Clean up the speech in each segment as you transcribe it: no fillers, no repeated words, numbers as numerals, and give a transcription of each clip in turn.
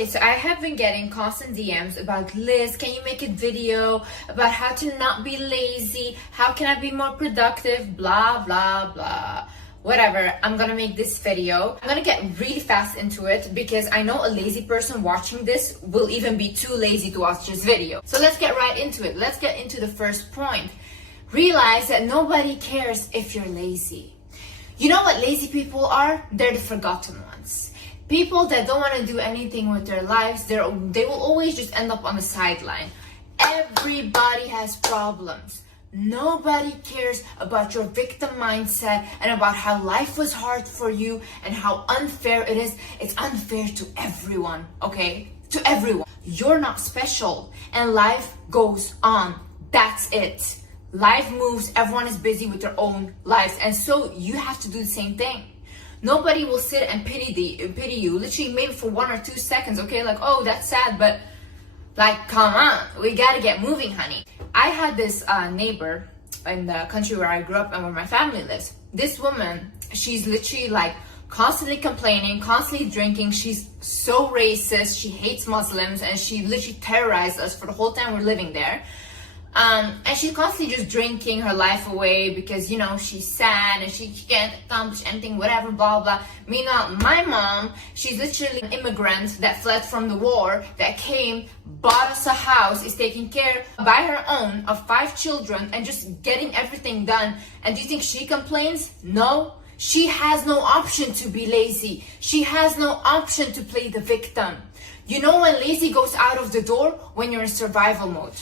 Okay, so I have been getting constant DMs about, Liz, can you make a video about how to not be lazy? How can I be more productive? Blah, blah, blah. Whatever, I'm gonna make this video. I'm gonna get really fast into it because I know a lazy person watching this will even be too lazy to watch this video. So let's get right into it. Let's get into the first point. Realize that nobody cares if you're lazy. You know what lazy people are? They're the forgotten ones. People that don't want to do anything with their lives, they will always just end up on the sideline. Everybody has problems. Nobody cares about your victim mindset and about how life was hard for you and how unfair it is. It's unfair to everyone, okay? To everyone. You're not special and life goes on. That's it. Life moves, everyone is busy with their own lives, and so you have to do the same thing. Nobody will sit and pity you, literally maybe for 1 or 2 seconds, okay? Like, oh, that's sad, but like, come on, we gotta get moving, honey. I had this neighbor in the country where I grew up and where my family lives. This woman, she's literally like constantly complaining, constantly drinking. She's so racist. She hates Muslims and she literally terrorized us for the whole time we're living there. And she's constantly just drinking her life away because, you know, she's sad and she can't accomplish anything, whatever, blah, blah. Meanwhile, my mom, she's literally an immigrant that fled from the war, that came, bought us a house, is taking care by her own of 5 children and just getting everything done. And do you think she complains? No. She has no option to be lazy. She has no option to play the victim. You know when lazy goes out of the door? When you're in survival mode.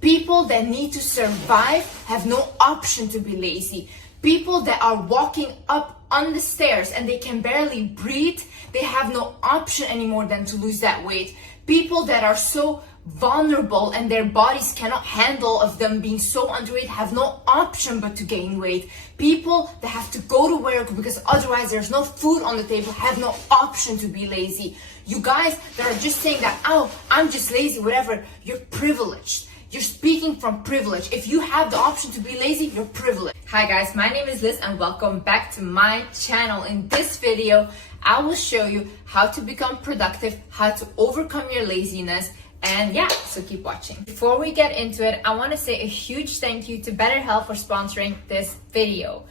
People that need to survive have no option to be lazy. People that are walking up on the stairs and they can barely breathe, they have no option anymore than to lose that weight. People that are so vulnerable and their bodies cannot handle of them being so underweight have no option but to gain weight. People that have to go to work because otherwise there's no food on the table have no option to be lazy. You guys that are just saying that, oh, I'm just lazy, whatever, you're privileged. You're speaking from privilege. If you have the option to be lazy, you're privileged. Hi guys, my name is Liz and welcome back to my channel. In this video, I will show you how to become productive, how to overcome your laziness, and yeah, so keep watching. Before we get into it, I want to say a huge thank you to BetterHelp for sponsoring this video.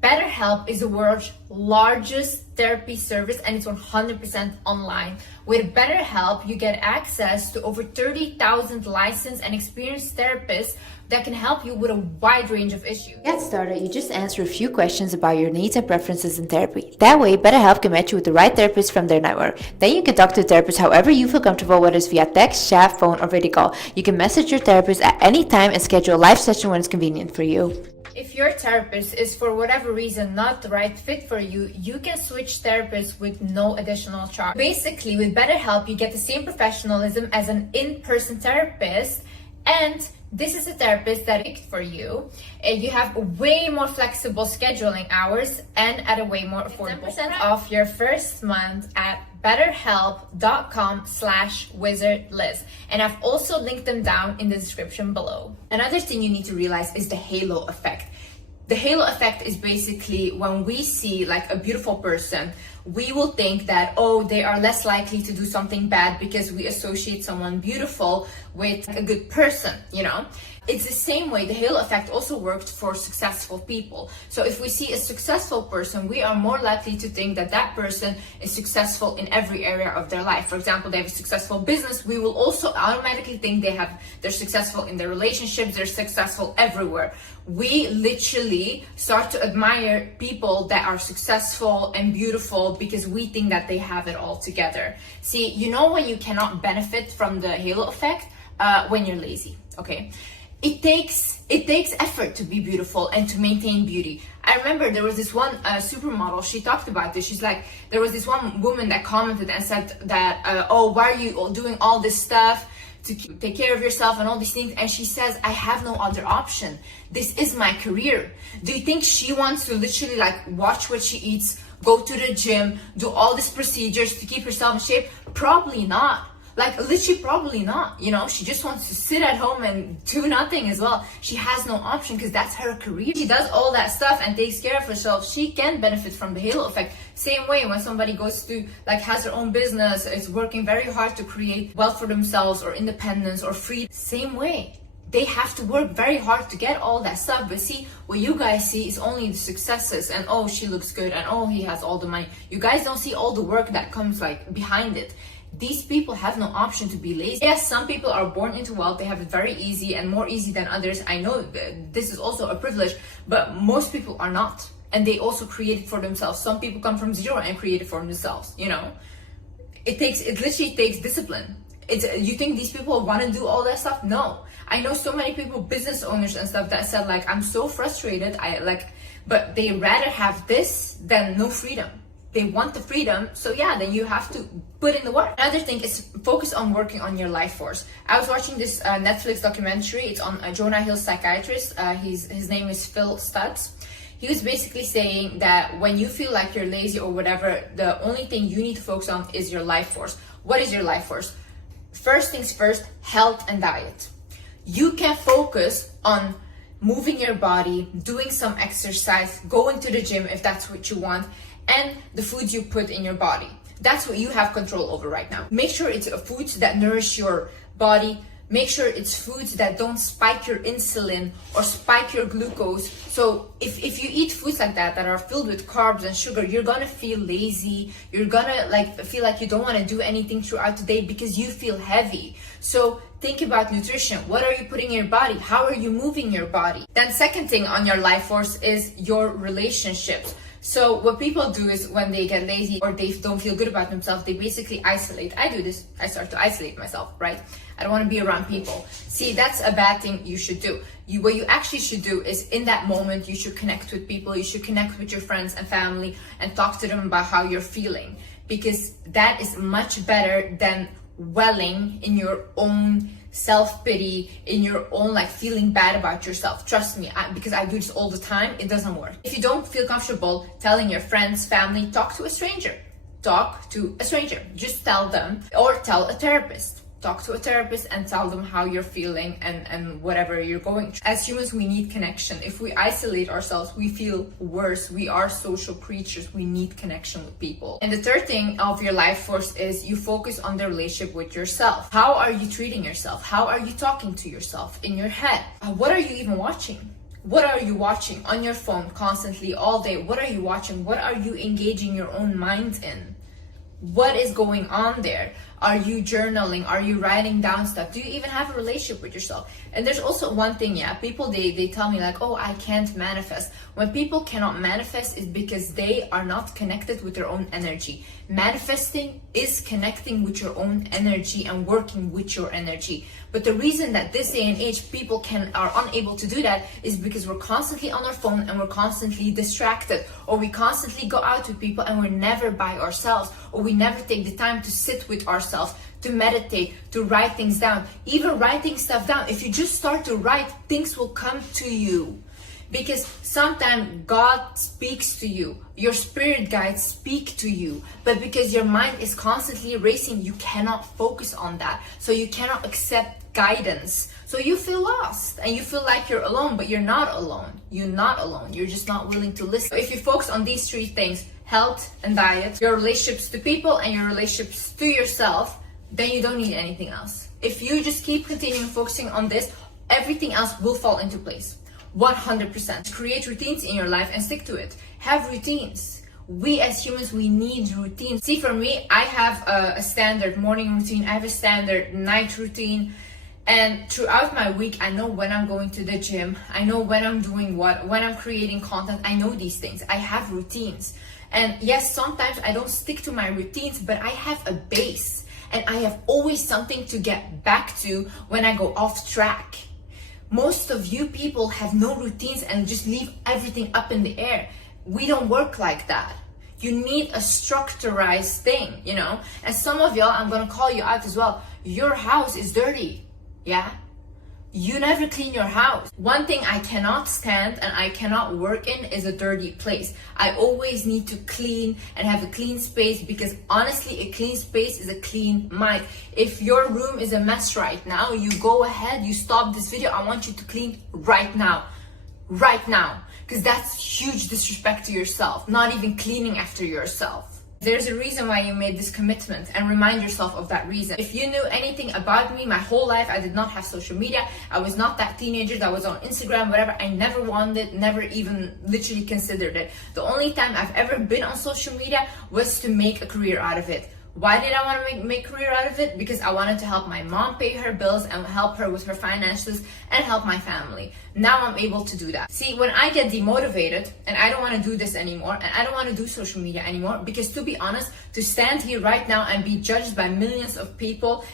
BetterHelp is the world's largest therapy service and it's 100% online. With BetterHelp, you get access to over 30,000 licensed and experienced therapists that can help you with a wide range of issues. To get started, you just answer a few questions about your needs and preferences in therapy. That way, BetterHelp can match you with the right therapist from their network. Then you can talk to the therapist however you feel comfortable, whether it's via text, chat, phone, or video call. You can message your therapist at any time and schedule a live session when it's convenient for you. If your therapist is for whatever reason not the right fit for you, you can switch therapists with no additional charge. Basically, with BetterHelp, you get the same professionalism as an in-person therapist, and this is a therapist that is for you. You have way more flexible scheduling hours and at a way more affordable 10% off your first month at betterhelp.com/wizardliz. And I've also linked them down in the description below. Another thing you need to realize is the halo effect. The halo effect is basically when we see like a beautiful person, we will think that, oh, they are less likely to do something bad because we associate someone beautiful with a good person, you know? It's the same way the halo effect also worked for successful people. So if we see a successful person, we are more likely to think that that person is successful in every area of their life. For example, they have a successful business, we will also automatically think they're successful in their relationships, they're successful everywhere. We literally start to admire people that are successful and beautiful because we think that they have it all together. See, you know when you cannot benefit from the halo effect? When you're lazy, okay? It takes effort to be beautiful and to maintain beauty. I remember there was this one supermodel, she talked about this. She's like, there was this one woman that commented and said that, oh, why are you doing all this stuff to take care of yourself and all these things? And she says, I have no other option. This is my career. Do you think she wants to literally like watch what she eats, go to the gym, do all these procedures to keep herself in shape? Probably not. Like literally probably not, you know, she just wants to sit at home and do nothing as well. She has no option because that's her career. She does all that stuff and takes care of herself. She can benefit from the halo effect. Same way when somebody goes to, like, has their own business, is working very hard to create wealth for themselves or independence or freedom. Same way. They have to work very hard to get all that stuff. But see, what you guys see is only the successes and oh, she looks good and oh, he has all the money. You guys don't see all the work that comes like behind it. These people have no option to be lazy. Yes, some people are born into wealth. They have it very easy and more easy than others. I know this is also a privilege, but most people are not. And they also create it for themselves. Some people come from zero and create it for themselves, you know. It literally takes discipline. You think these people want to do all that stuff? No. I know so many people, business owners and stuff, that said like, I'm so frustrated, but they rather have this than no freedom. They want the freedom, so yeah, then you have to put in the work. Another thing is focus on working on your life force. I was watching this Netflix documentary. It's on Jonah Hill's psychiatrist. His name is Phil Stutz. He was basically saying that when you feel like you're lazy or whatever, the only thing you need to focus on is your life force. What is your life force? First things first, health and diet. You can focus on moving your body, doing some exercise, going to the gym if that's what you want, and the foods you put in your body. That's what you have control over right now. Make sure it's foods that nourish your body. Make sure it's foods that don't spike your insulin or spike your glucose. So if you eat foods like that are filled with carbs and sugar, you're gonna feel lazy. You're gonna feel like you don't want to do anything throughout the day because you feel heavy. So think about nutrition. What are you putting in your body? How are you moving your body? Then second thing on your life force is your relationships. So what people do is when they get lazy or they don't feel good about themselves, they basically isolate. I do this. I start to isolate myself, right? I don't want to be around people. See, that's a bad thing you should do. What you actually should do is in that moment, you should connect with people. You should connect with your friends and family and talk to them about how you're feeling, because that is much better than dwelling in your own self-pity, in your own feeling bad about yourself. Trust me, because I do this all the time, it doesn't work. If you don't feel comfortable telling your friends, family, talk to a stranger. Talk to a stranger. Just tell them, or tell a therapist. Talk to a therapist and tell them how you're feeling and whatever you're going through. As humans, we need connection. If we isolate ourselves, we feel worse. We are social creatures. We need connection with people. And the third thing of your life force is you focus on the relationship with yourself. How are you treating yourself? How are you talking to yourself in your head? What are you even watching? What are you watching on your phone constantly all day? What are you watching? What are you engaging your own mind in? What is going on there? Are you journaling? Are you writing down stuff? Do you even have a relationship with yourself? And there's also one thing, people, they tell me like, oh, I can't manifest. When people cannot manifest, is because they are not connected with their own energy. Manifesting is connecting with your own energy and working with your energy. But the reason that this day and age people are unable to do that is because we're constantly on our phone and we're constantly distracted, or we constantly go out with people and we're never by ourselves, or we never take the time to sit with ourselves, to meditate, to write things down. Even writing stuff down, if you just start to write, things will come to you. Because sometimes God speaks to you, your spirit guides speak to you, but because your mind is constantly racing, you cannot focus on that. So you cannot accept guidance. So you feel lost and you feel like you're alone, but you're not alone. You're not alone. You're just not willing to listen. So if you focus on these three things, health and diet, your relationships to people and your relationships to yourself, then you don't need anything else. If you just keep continuing focusing on this, everything else will fall into place. 100%. Create routines in your life and stick to it. Have routines. We as humans, we need routines. See, for me, I have a standard morning routine. I have a standard night routine. And throughout my week, I know when I'm going to the gym. I know when I'm doing what, when I'm creating content. I know these things. I have routines. And yes, sometimes I don't stick to my routines, but I have a base. And I have always something to get back to when I go off track. Most of you people have no routines and just leave everything up in the air. We don't work like that. You need a structurized thing, And some of y'all, I'm gonna call you out as well. Your house is dirty, You never clean your house. One thing I cannot stand and I cannot work in is a dirty place. I always need to clean and have a clean space, because honestly, a clean space is a clean mind. If your room is a mess right now, you go ahead, you stop this video. I want you to clean right now. Right now. Because that's huge disrespect to yourself. Not even cleaning after yourself. There's a reason why you made this commitment, and remind yourself of that reason. If you knew anything about me, my whole life I did not have social media. I was not that teenager that was on Instagram, whatever. I never wanted, never even literally considered it. The only time I've ever been on social media was to make a career out of it. Why did I want to make a career out of it? Because I wanted to help my mom pay her bills and help her with her finances and help my family. Now I'm able to do that. See, when I get demotivated and I don't want to do this anymore, and I don't want to do social media anymore, because to be honest, to stand here right now and be judged by millions of people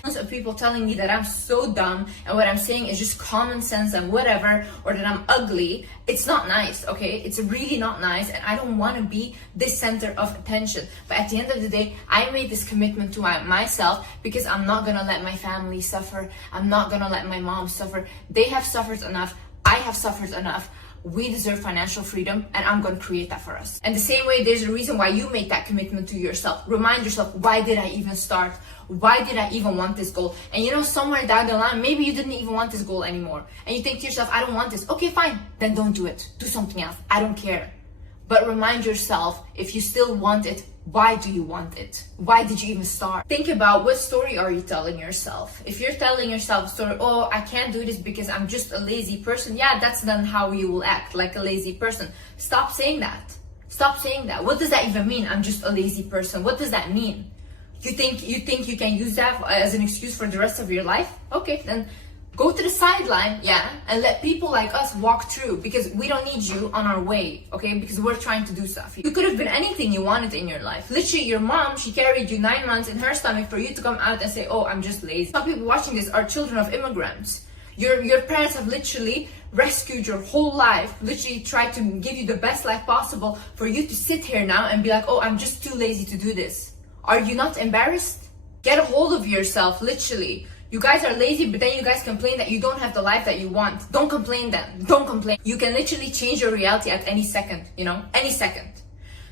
telling me that I'm so dumb and what I'm saying is just common sense and whatever, or that I'm ugly, it's not nice, okay? It's really not nice, and I don't want to be this center of attention. But at the end of the day, I made this commitment to myself, because I'm not gonna let my family suffer. I'm not gonna let my mom suffer. They have suffered enough. I have suffered enough. We deserve financial freedom, and I'm going to create that for us. And the same way, there's a reason why you make that commitment to yourself. Remind yourself, why did I even start? Why did I even want this goal? And you know, somewhere down the line, maybe you didn't even want this goal anymore. And you think to yourself, I don't want this. Okay, fine. Then don't do it. Do something else. I don't care. But remind yourself, if you still want it, why do you want it? Why did you even start? Think about, what story are you telling yourself? If you're telling yourself a story, oh, I can't do this because I'm just a lazy person. Yeah, that's then how you will act, like a lazy person. Stop saying that. Stop saying that. What does that even mean? I'm just a lazy person. What does that mean? You think you can use that as an excuse for the rest of your life? Okay, then go to the sideline, yeah, and let people like us walk through, because we don't need you on our way, okay? Because we're trying to do stuff. You could have been anything you wanted in your life. Literally, your mom, she carried you 9 months in her stomach for you to come out and say, oh, I'm just lazy. Some people watching this are children of immigrants. Your parents have literally rescued your whole life, literally tried to give you the best life possible for you to sit here now and be like, oh, I'm just too lazy to do this. Are you not embarrassed? Get a hold of yourself, literally. You guys are lazy, but then you guys complain that you don't have the life that you want. Don't complain then. Don't complain. You can literally change your reality at any second, you know? Any second.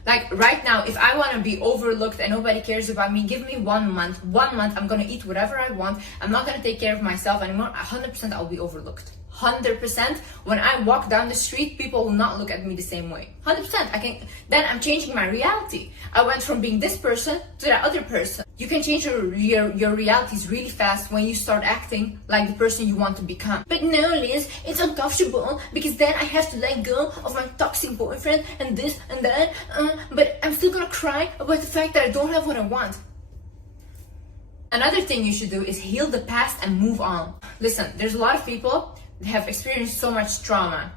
Like right now, if I want to be overlooked and nobody cares about me, give me 1 month. 1 month, I'm going to eat whatever I want. I'm not going to take care of myself anymore. 100% I'll be overlooked. 100%. When I walk down the street, people will not look at me the same way. 100%. Then I'm changing my reality. I went from being this person to that other person. You can change your realities really fast when you start acting like the person you want to become. But no, Liz, it's uncomfortable because then I have to let go of my toxic boyfriend and this and that. But I'm still gonna cry about the fact that I don't have what I want. Another thing you should do is heal the past and move on. Listen, there's a lot of people that have experienced so much trauma.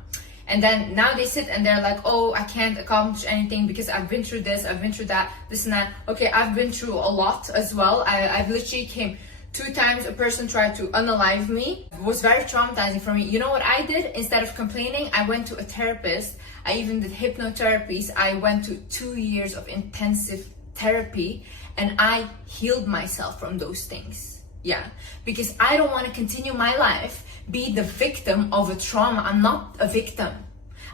And then now they sit and they're like, oh, I can't accomplish anything because I've been through this, I've been through that, this and that. Okay, I've been through a lot as well. I've literally came 2 times, a person tried to unalive me. It was very traumatizing for me. You know what I did? Instead of complaining, I went to a therapist. I even did hypnotherapies. I went to 2 years of intensive therapy and I healed myself from those things. Yeah, because I don't want to continue my life be the victim of a trauma. I'm not a victim.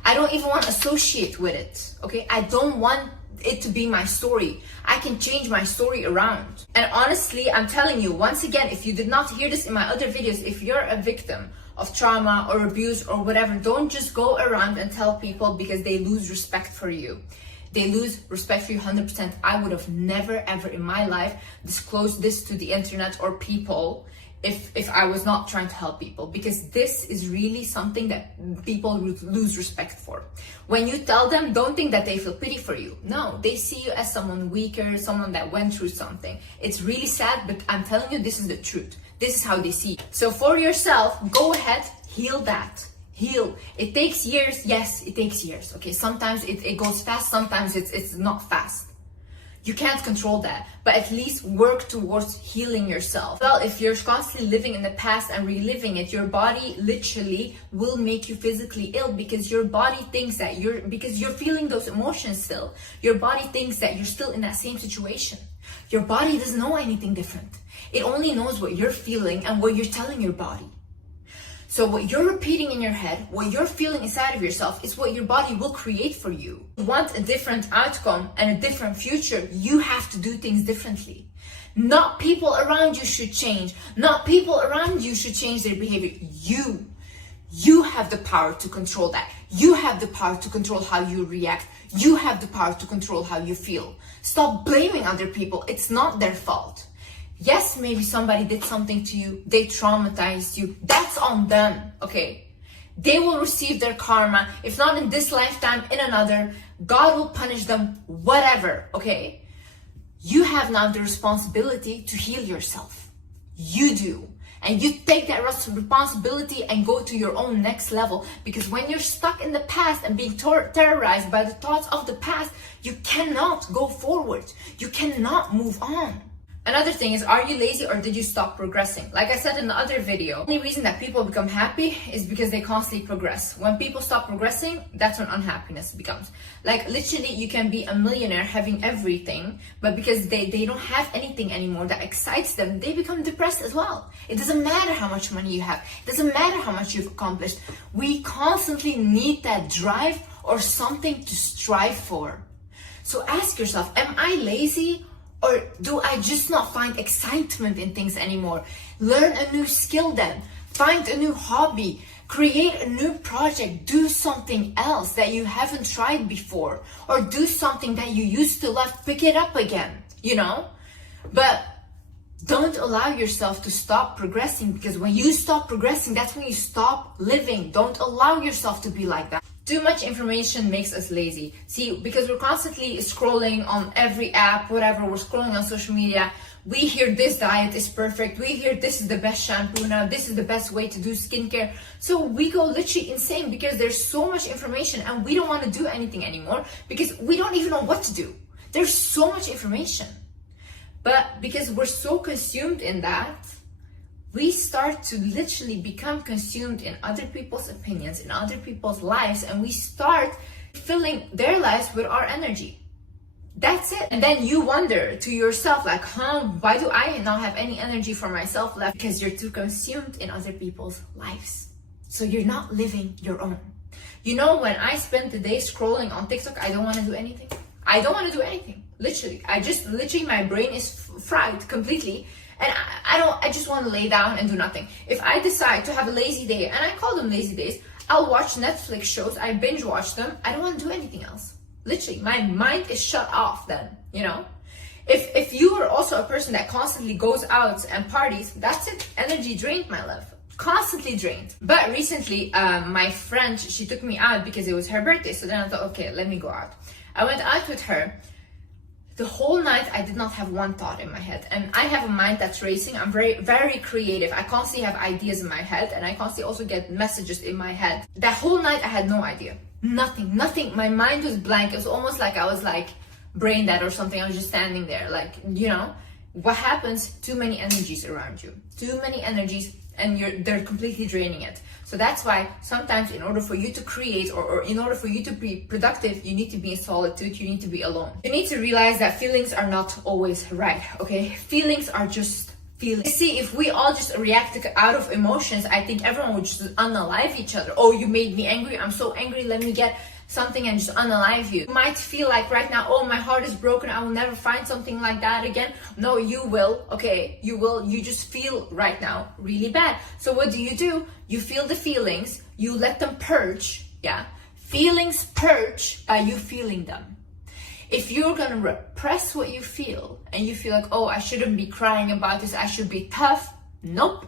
I don't even want to associate with it, okay? I don't want it to be my story. I can change my story around. And honestly, I'm telling you, once again, if you did not hear this in my other videos, if you're a victim of trauma or abuse or whatever, don't just go around and tell people because they lose respect for you. They lose respect for you 100%. I would have never ever in my life disclosed this to the internet or people if I was not trying to help people, because this is really something that people lose respect for. When you tell them, don't think that they feel pity for you. No, they see you as someone weaker, someone that went through something. It's really sad, but I'm telling you, this is the truth. This is how they see you. So for yourself, go ahead, heal that. Heal. It takes years. Yes, it takes years. Okay, sometimes it goes fast, sometimes it's not fast. You can't control that, but at least work towards healing yourself. Well, if you're constantly living in the past and reliving it, your body literally will make you physically ill, because your body thinks that because you're feeling those emotions still. Your body thinks that you're still in that same situation. Your body doesn't know anything different. It only knows what you're feeling and what you're telling your body. So what you're repeating in your head, what you're feeling inside of yourself is what your body will create for you. If you want a different outcome and a different future, you have to do things differently. Not people around you should change. Not people around you should change their behavior. You have the power to control that. You have the power to control how you react. You have the power to control how you feel. Stop blaming other people. It's not their fault. Yes, maybe somebody did something to you. They traumatized you. That's on them, okay? They will receive their karma. If not in this lifetime, in another. God will punish them, whatever, okay? You have now the responsibility to heal yourself. You do. And you take that responsibility and go to your own next level. Because when you're stuck in the past and being terrorized by the thoughts of the past, you cannot go forward. You cannot move on. Another thing is, are you lazy or did you stop progressing? Like I said in the other video, the only reason that people become happy is because they constantly progress. When people stop progressing, that's when unhappiness becomes. Like literally you can be a millionaire having everything, but because they don't have anything anymore that excites them, they become depressed as well. It doesn't matter how much money you have. It doesn't matter how much you've accomplished. We constantly need that drive or something to strive for. So ask yourself, am I lazy? Or do I just not find excitement in things anymore? Learn a new skill then. Find a new hobby. Create a new project. Do something else that you haven't tried before. Or do something that you used to love. Pick it up again, you know? But don't allow yourself to stop progressing, because when you stop progressing, that's when you stop living. Don't allow yourself to be like that. Too much information makes us lazy. See, because we're constantly scrolling on every app, whatever, we're scrolling on social media. We hear this diet is perfect. We hear this is the best shampoo now. This is the best way to do skincare. So we go literally insane because there's so much information and we don't want to do anything anymore because we don't even know what to do. There's so much information. But because we're so consumed in that, we start to literally become consumed in other people's opinions, in other people's lives, and we start filling their lives with our energy. That's it. And then you wonder to yourself, like, why do I not have any energy for myself left? Because you're too consumed in other people's lives. So you're not living your own. You know, when I spend the day scrolling on TikTok, I don't want to do anything. I don't want to do anything. Literally. My brain is fried completely. And I just want to lay down and do nothing. If I decide to have a lazy day, and I call them lazy days, I'll watch Netflix shows, I binge watch them. I don't want to do anything else. Literally, my mind is shut off then, you know? If you are also a person that constantly goes out and parties, that's it. Energy drained, my love. Constantly drained. But recently, my friend, she took me out because it was her birthday. So then I thought, okay, let me go out. I went out with her. The whole night, I did not have one thought in my head. And I have a mind that's racing. I'm very, very creative. I constantly have ideas in my head. And I constantly also get messages in my head. That whole night, I had no idea. Nothing. My mind was blank. It was almost like I was like brain dead or something. I was just standing there. Like, you know, what happens? Too many energies around you. Too many energies. And they're completely draining it. So that's why sometimes in order for you to create or in order for you to be productive, you need to be in solitude, you need to be alone. You need to realize that feelings are not always right, okay? Feelings are just feelings. See, if we all just react out of emotions, I think everyone would just unalive each other. Oh, you made me angry, I'm so angry, let me get something and just unalive you. You might feel like right now, oh, my heart is broken, I will never find something like that again. No, you will, okay? You will, you just feel right now really bad. So what do? You feel the feelings, you let them purge, yeah? Feelings purge by you feeling them. If you're gonna repress what you feel and you feel like, oh, I shouldn't be crying about this, I should be tough, nope.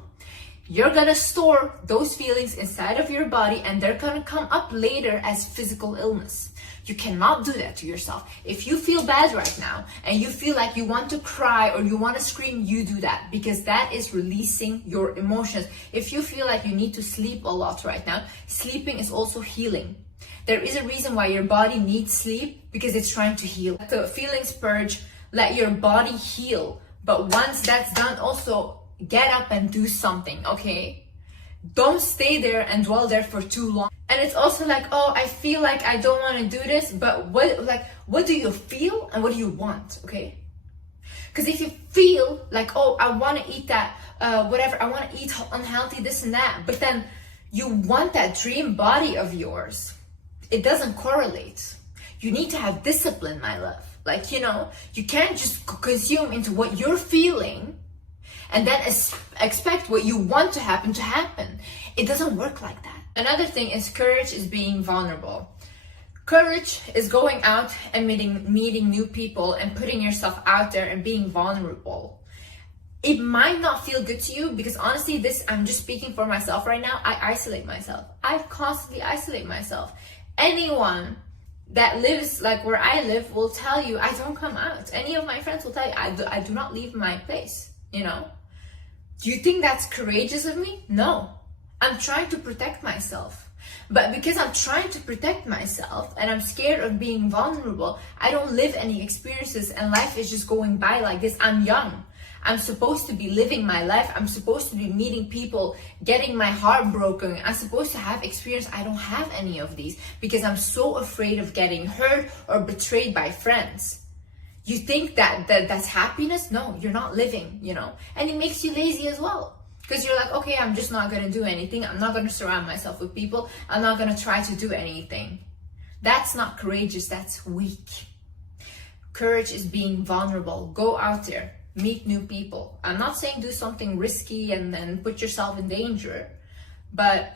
You're gonna store those feelings inside of your body and they're gonna come up later as physical illness. You cannot do that to yourself. If you feel bad right now and you feel like you want to cry or you want to scream, you do that because that is releasing your emotions. If you feel like you need to sleep a lot right now, sleeping is also healing. There is a reason why your body needs sleep because it's trying to heal. Let the feelings purge, let your body heal. But once that's done, also get up and do something, okay? Don't stay there and dwell there for too long. And it's also like, oh, I feel like I don't want to do this, but what do you feel and what do you want, okay? Because if you feel like, oh, I want to eat that, whatever, I want to eat unhealthy, this and that, but then you want that dream body of yours, it doesn't correlate. You need to have discipline, my love. Like, you can't just consume into what you're feeling and then expect what you want to happen. It doesn't work like that. Another thing is courage is being vulnerable. Courage is going out and meeting new people and putting yourself out there and being vulnerable. It might not feel good to you because honestly, I'm just speaking for myself right now. I isolate myself. I constantly isolate myself. Anyone that lives like where I live will tell you I don't come out. Any of my friends will tell you I do not leave my place, Do you think that's courageous of me? No. I'm trying to protect myself. But because I'm trying to protect myself and I'm scared of being vulnerable, I don't live any experiences and life is just going by like this. I'm young. I'm supposed to be living my life. I'm supposed to be meeting people, getting my heart broken. I'm supposed to have experience. I don't have any of these because I'm so afraid of getting hurt or betrayed by friends. You think that's happiness? No, you're not living, And it makes you lazy as well. Because you're like, okay, I'm just not going to do anything. I'm not going to surround myself with people. I'm not going to try to do anything. That's not courageous. That's weak. Courage is being vulnerable. Go out there. Meet new people. I'm not saying do something risky and then put yourself in danger. But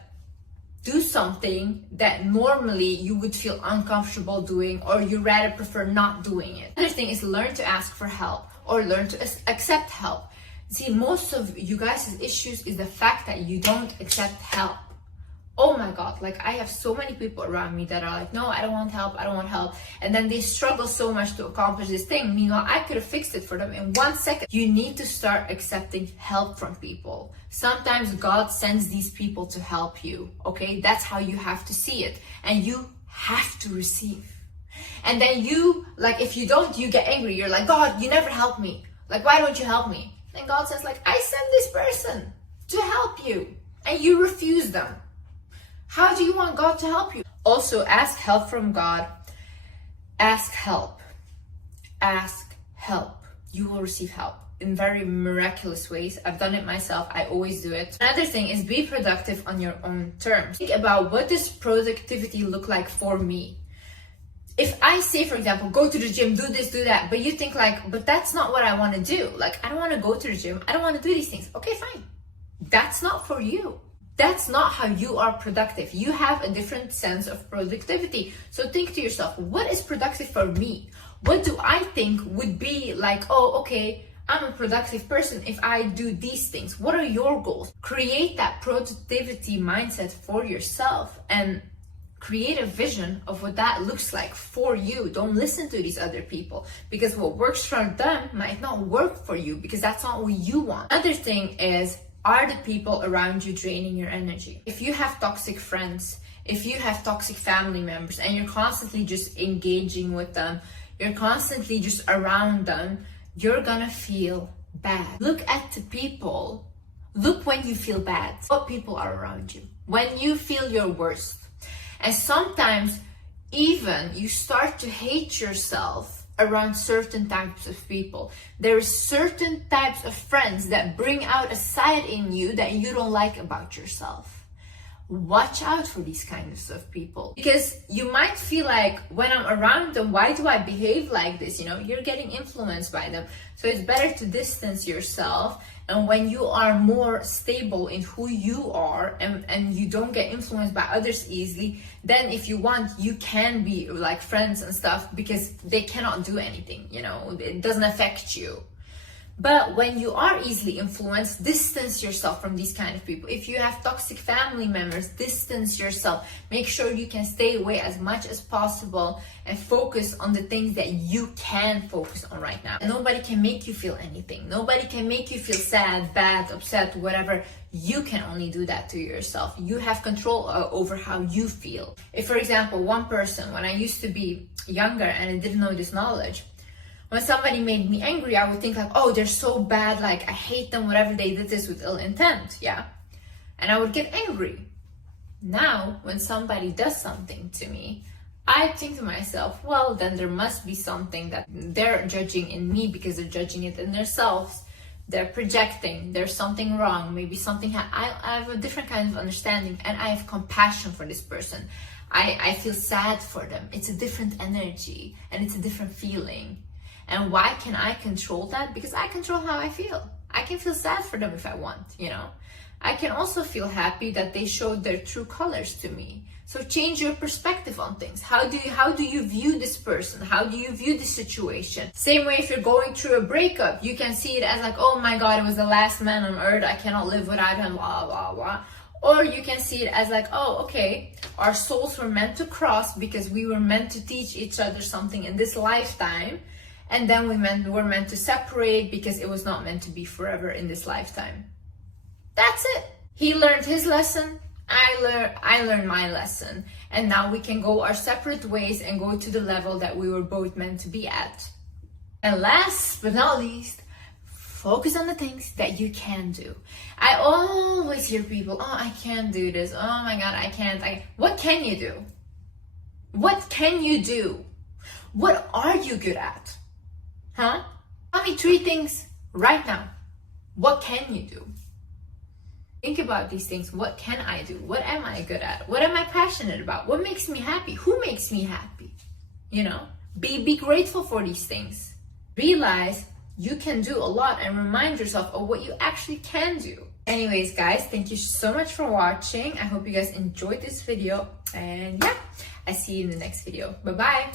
do something that normally you would feel uncomfortable doing or you rather prefer not doing it. Another thing is learn to ask for help or learn to accept help. See, most of you guys' issues is the fact that you don't accept help. Oh my God, like I have so many people around me that are like, no, I don't want help. And then they struggle so much to accomplish this thing. Meanwhile, I could have fixed it for them in 1 second. You need to start accepting help from people. Sometimes God sends these people to help you, okay? That's how you have to see it. And you have to receive. And then if you don't, you get angry. You're like, God, you never help me. Like, why don't you help me? And God says, like, I sent this person to help you and you refuse them. How do you want God to help you? Also, ask help from God. Ask help. Ask help. You will receive help in very miraculous ways. I've done it myself. I always do it. Another thing is be productive on your own terms. Think about what does productivity look like for me? If I say, for example, go to the gym, do this, do that, but you think like, but that's not what I want to do. Like, I don't want to go to the gym. I don't want to do these things. Okay, fine. That's not for you. That's not how you are productive. You have a different sense of productivity. So think to yourself, what is productive for me? What do I think would be like, oh, okay, I'm a productive person if I do these things. What are your goals? Create that productivity mindset for yourself and create a vision of what that looks like for you. Don't listen to these other people because what works for them might not work for you because that's not what you want. Another thing is, are the people around you draining your energy? If you have toxic friends, if you have toxic family members and you're constantly just engaging with them, you're constantly just around them, you're gonna feel bad. Look at the people. Look when you feel bad. What people are around you? When you feel your worst. And sometimes even you start to hate yourself around certain types of people. There are certain types of friends that bring out a side in you that you don't like about yourself. Watch out for these kinds of people because you might feel like when I'm around them, why do I behave like this? You're getting influenced by them. So it's better to distance yourself. And when you are more stable in who you are and you don't get influenced by others easily, then if you want, you can be like friends and stuff because they cannot do anything, it doesn't affect you. But when you are easily influenced, distance yourself from these kind of people. If you have toxic family members, distance yourself. Make sure you can stay away as much as possible and focus on the things that you can focus on right now. And nobody can make you feel anything. Nobody can make you feel sad, bad, upset, whatever. You can only do that to yourself. You have control over how you feel. If, for example, one person, when I used to be younger and I didn't know this knowledge, when somebody made me angry, I would think like, oh, they're so bad, like I hate them, whatever, they did this with ill intent, yeah? And I would get angry. Now, when somebody does something to me, I think to myself, well, then there must be something that they're judging in me because they're judging it in themselves. they're projecting, there's something wrong, maybe something, I have a different kind of understanding, and I have compassion for this person. I feel sad for them. It's a different energy and it's a different feeling. And why can I control that? Because I control how I feel. I can feel sad for them if I want, you know. I can also feel happy that they showed their true colors to me. So change your perspective on things. How do you view this person? How do you view this situation? Same way if you're going through a breakup, you can see it as like, oh my God, it was the last man on earth. I cannot live without him, blah, blah, blah. Or you can see it as like, oh, okay, our souls were meant to cross because we were meant to teach each other something in this lifetime. And then we're meant to separate because it was not meant to be forever in this lifetime. That's it. He learned his lesson. I learned my lesson. And now we can go our separate ways and go to the level that we were both meant to be at. And last but not least, focus on the things that you can do. I always hear people, oh, I can't do this. Oh my God, I can't. What can you do? What can you do? What are you good at? Huh? Tell me 3 things right now. What can you do? Think about these things. What can I do? What am I good at? What am I passionate about? What makes me happy? Who makes me happy? You know, be grateful for these things. Realize you can do a lot and remind yourself of what you actually can do. Anyways, guys, thank you so much for watching. I hope you guys enjoyed this video. And yeah, I see you in the next video. Bye-bye.